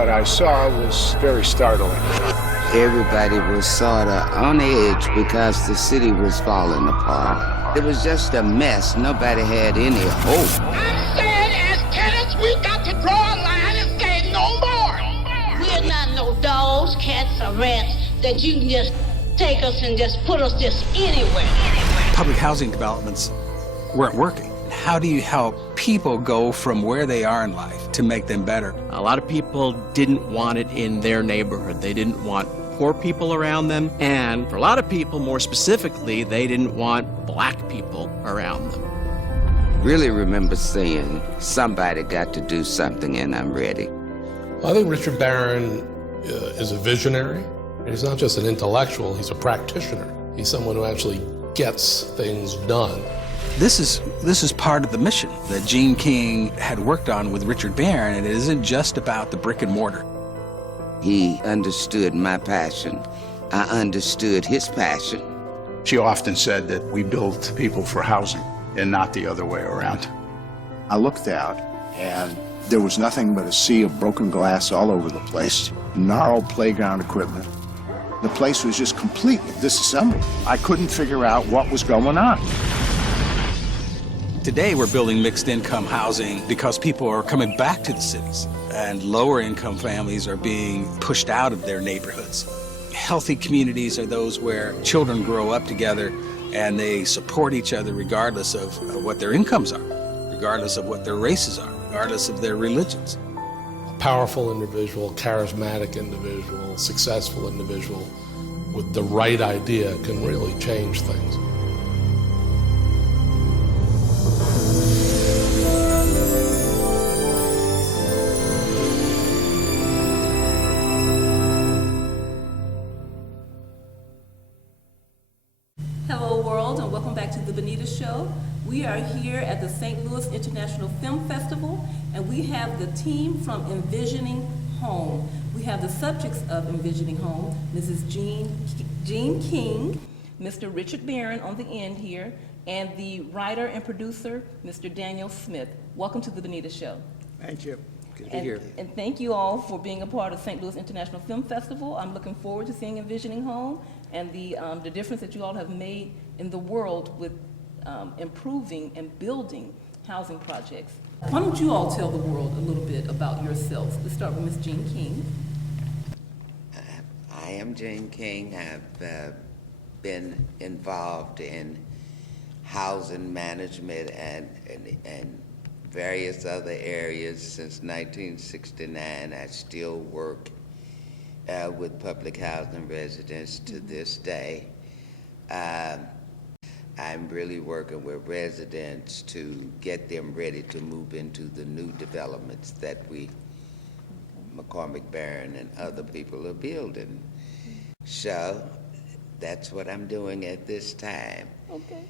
What I saw was very startling. Everybody was sort of on edge because the city was falling apart. It was just a mess. Nobody had any hope. I'm saying as tenants, we got to draw a line and say no more. We're not no dogs, cats, or rats that you can just take us and just put us just anywhere. Public housing developments weren't working. How do you help people go from where they are in life to make them better? A lot of people didn't want it in their neighborhood. They didn't want poor people around them, and for a lot of people, more specifically, they didn't want black people around them. Really remember saying, somebody got to do something and I'm ready. I think Richard Barron is a visionary. He's not just an intellectual, he's a practitioner. He's someone who actually gets things done. This is part of the mission that Gene King had worked on with Richard Barron, and it isn't just about the brick and mortar. He understood my passion. I understood his passion. She often said that we build people for housing and not the other way around. I looked out, and there was nothing but a sea of broken glass all over the place, gnarled playground equipment. The place was just completely disassembled. I couldn't figure out what was going on. Today we're building mixed income housing because people are coming back to the cities, and lower income families are being pushed out of their neighborhoods. Healthy communities are those where children grow up together and they support each other regardless of what their incomes are, regardless of what their races are, regardless of their religions. A powerful individual, charismatic individual, successful individual with the right idea can really change things. Hello world, and welcome back to the Bonita Show. We are here at the St. Louis International Film Festival, and we have the team from Envisioning Home. We have the subjects of Envisioning Home, Mrs. Gene King, Mr. Richard Barron on the end here, and the writer and producer, Mr. Daniel Smith. Welcome to the Bonita Show. Thank you. Good to be here. And thank you all for being a part of St. Louis International Film Festival. I'm looking forward to seeing Envisioning Home and the difference that you all have made in the world with improving and building housing projects. Why don't you all tell the world a little bit about yourselves? Let's start with Ms. Gene King. I am Gene King. I've been involved in housing management and various other areas since 1969. I still work with public housing residents to this day. I'm really working with residents to get them ready to move into the new developments that McCormick Barron and other people are building. So that's what I'm doing at this time. Okay.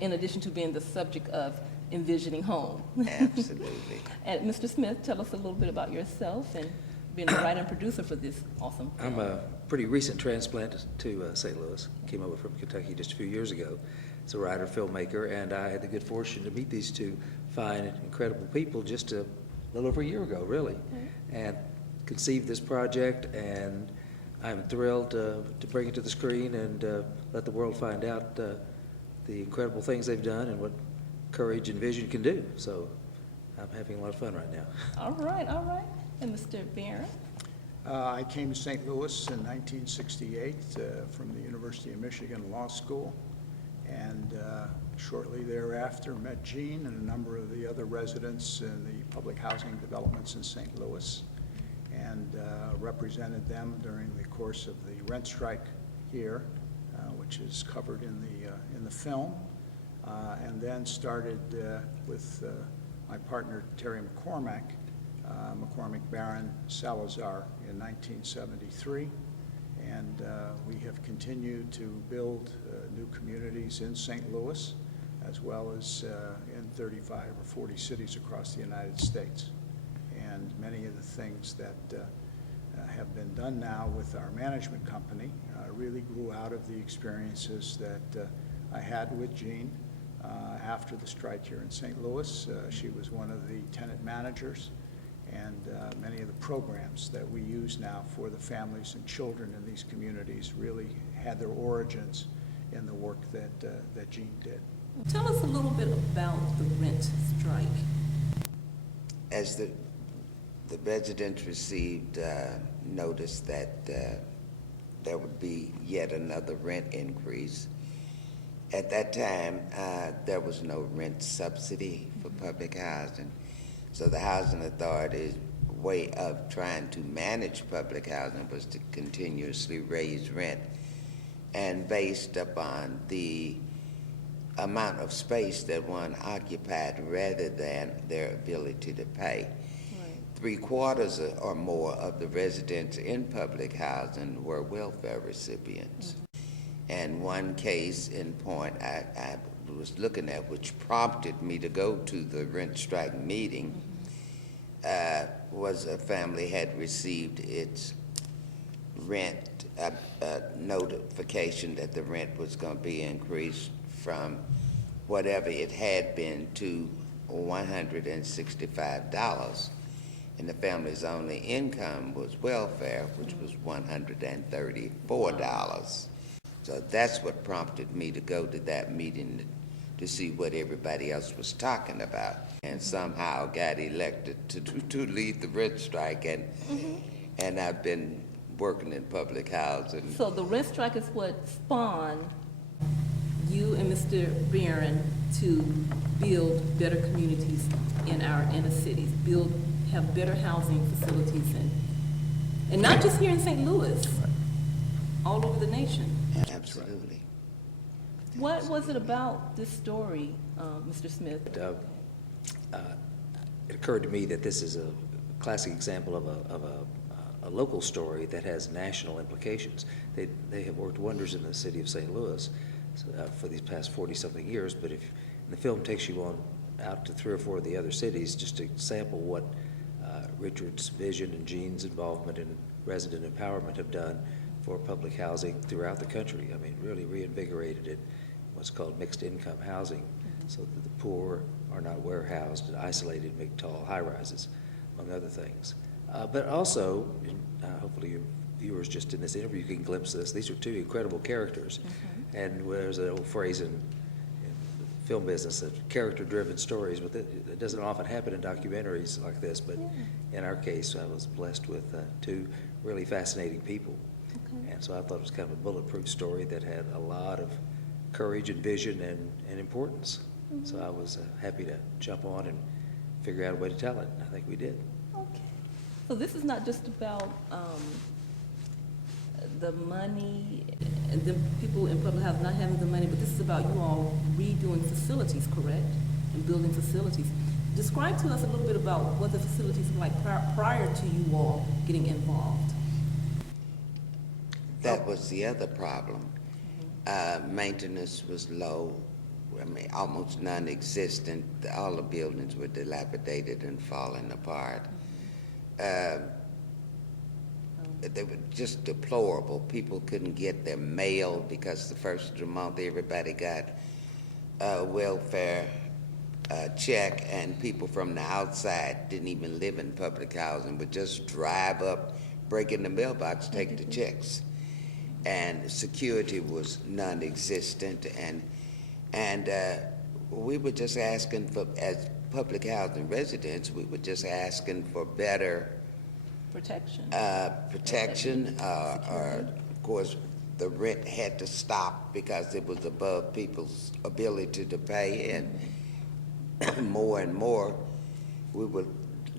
In addition to being the subject of Envisioning Home. Absolutely. And Mr. Smith, tell us a little bit about yourself and being a writer and producer for this awesome film. I'm a pretty recent transplant to St. Louis. Came over from Kentucky just a few years ago as a writer, filmmaker, and I had the good fortune to meet these two fine and incredible people just a little over a year ago, really, and conceived this project, and I'm thrilled to bring it to the screen and let the world find out the incredible things they've done and what courage and vision can do. So I'm having a lot of fun right now. All right, all right. And Mr. Barron? I came to St. Louis in 1968 from the University of Michigan Law School, and shortly thereafter met Gene and a number of the other residents in the public housing developments in St. Louis, and represented them during the course of the rent strike here, which is covered in the film, and then started with my partner Terry McCormack, McCormick Barron Salazar in 1973, and we have continued to build new communities in St. Louis as well as in 35 or 40 cities across the United States. And many of the things that have been done now with our management company really grew out of the experiences that I had with Gene after the strike here in St. Louis. She was one of the tenant managers, and many of the programs that we use now for the families and children in these communities really had their origins in the work that Jean did. Tell us a little bit about the rent strike. As the residents received notice that there would be yet another rent increase, at that time, there was no rent subsidy for public housing. So the Housing Authority's way of trying to manage public housing was to continuously raise rent. And based upon the amount of space that one occupied rather than their ability to pay. Right. 3/4 or more of the residents in public housing were welfare recipients. And one case in point I was looking at, which prompted me to go to the rent strike meeting, was a family had received its rent notification that the rent was going to be increased from whatever it had been to $165. And the family's only income was welfare, which was $134. So that's what prompted me to go to that meeting to see what everybody else was talking about, and somehow got elected to lead the rent strike, and I've been working in public housing. So the rent strike is what spawned you and Mr. Barron to build better communities in our inner cities, have better housing facilities, and not just here in St. Louis, all over the nation. Absolutely. What was it about this story, Mr. Smith? It occurred to me that this is a classic example of a local story that has national implications. They have worked wonders in the city of St. Louis for these past 40-something years, but if the film takes you out to 3 or 4 of the other cities just to sample what Richard's vision and Jean's involvement in resident empowerment have done for public housing throughout the country. I mean, really reinvigorated it, what's called mixed income housing, so that the poor are not warehoused and isolated, make tall high-rises, among other things. But also, hopefully your viewers just in this interview can glimpse this, these are 2 incredible characters. And there's an old phrase in the film business that character-driven stories, but it doesn't often happen in documentaries like this, but in our case, I was blessed with 2 really fascinating people. And so I thought it was kind of a bulletproof story that had a lot of courage and vision and importance. So I was happy to jump on and figure out a way to tell it, and I think we did. Okay. So this is not just about the money, and the people in public housing not having the money, but this is about you all redoing facilities, correct? And building facilities. Describe to us a little bit about what the facilities were like prior to you all getting involved. That was the other problem. Maintenance was low, I mean, almost non-existent. All the buildings were dilapidated and falling apart. They were just deplorable. People couldn't get their mail because the first of the month everybody got a welfare check, and people from the outside didn't even live in public housing, would just drive up, break in the mailbox, take the checks. And security was non-existent, and we were just asking for, as public housing residents, we were just asking for better Protection. Or of course, the rent had to stop because it was above people's ability to pay, and more and more, we were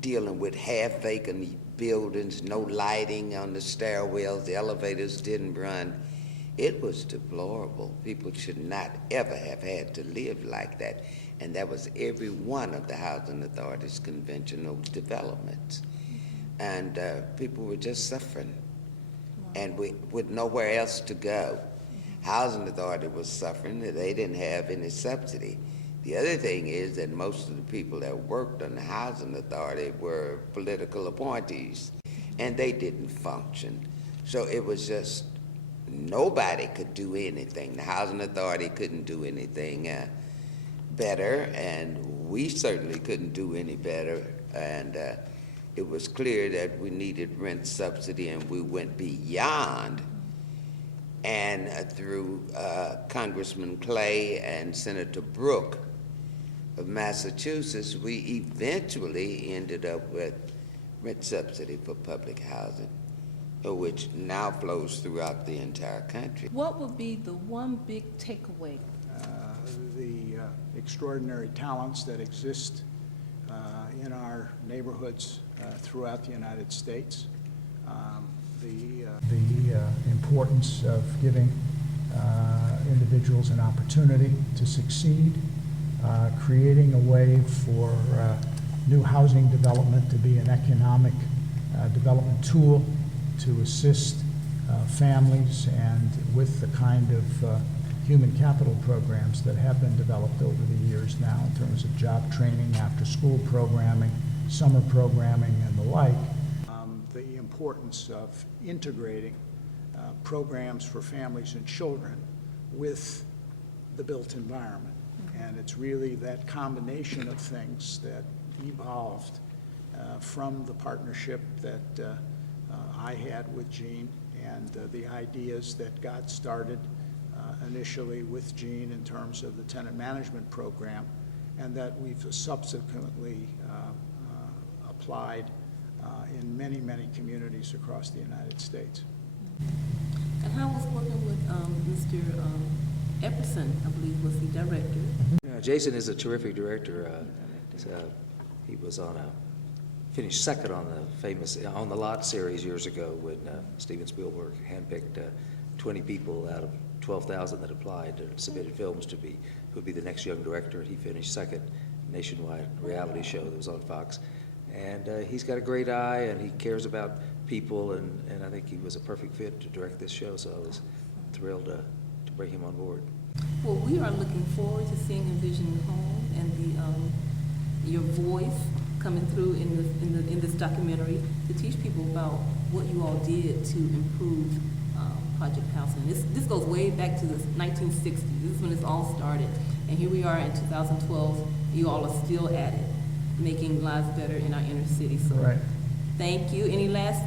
dealing with half-vacant buildings, no lighting on the stairwells, the elevators didn't run. It was deplorable. People should not ever have had to live like that. And that was every one of the Housing Authority's conventional developments. And people were just suffering, and with nowhere else to go. Housing Authority was suffering, they didn't have any subsidy. The other thing is that most of the people that worked on the Housing Authority were political appointees, and they didn't function. So it was just, nobody could do anything. The Housing Authority couldn't do anything better, and we certainly couldn't do any better. And it was clear that we needed rent subsidy, and we went beyond. And through Congressman Clay and Senator Brooke of Massachusetts, we eventually ended up with rent subsidy for public housing, which now flows throughout the entire country. What would be the one big takeaway? The extraordinary talents that exist in our neighborhoods throughout the United States. The importance of giving individuals an opportunity to succeed, creating a way for new housing development to be an economic development tool to assist families, and with the kind of human capital programs that have been developed over the years now in terms of job training, after-school programming, summer programming, and the like. The importance of integrating programs for families and children with the built environment. And it's really that combination of things that evolved from the partnership that I had with Gene, and the ideas that got started initially with Gene in terms of the tenant management program, and that we've subsequently applied in many, many communities across the United States. And how was working with Mr. Epperson, I believe was the director? Jason is a terrific director. He was finished second on the famous On the Lot series years ago when Steven Spielberg handpicked 20 people out of 12,000 that applied to submitted films to be who would be the next young director. He finished second, nationwide reality show that was on Fox. And he's got a great eye, and he cares about people, and I think he was a perfect fit to direct this show, so I was thrilled to bring him on board. Well, we are looking forward to seeing Envisioning Home and your voice coming through in this documentary to teach people about what you all did to improve project housing. This goes way back to the 1960s. This is when this all started, and here we are in 2012. You all are still at it, making lives better in our inner city. So, Right. Thank you. Any last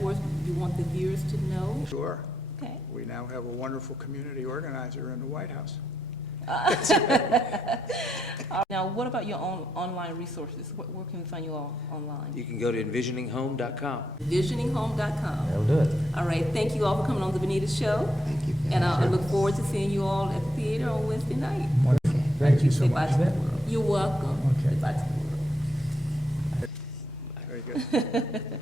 words you want the viewers to know? Sure. Okay. We now have a wonderful community organizer in the White House. Now, what about your own online resources? Where can we find you all online? You can go to envisioninghome.com. Envisioninghome.com. That'll do it. All right. Thank you all for coming on the Bonita Show. Thank you. And I look forward to seeing you all at the theater on Wednesday night. Wonderful. Thank you so Say bye much. to the world. You're welcome. Okay. Say bye to the world. Very good.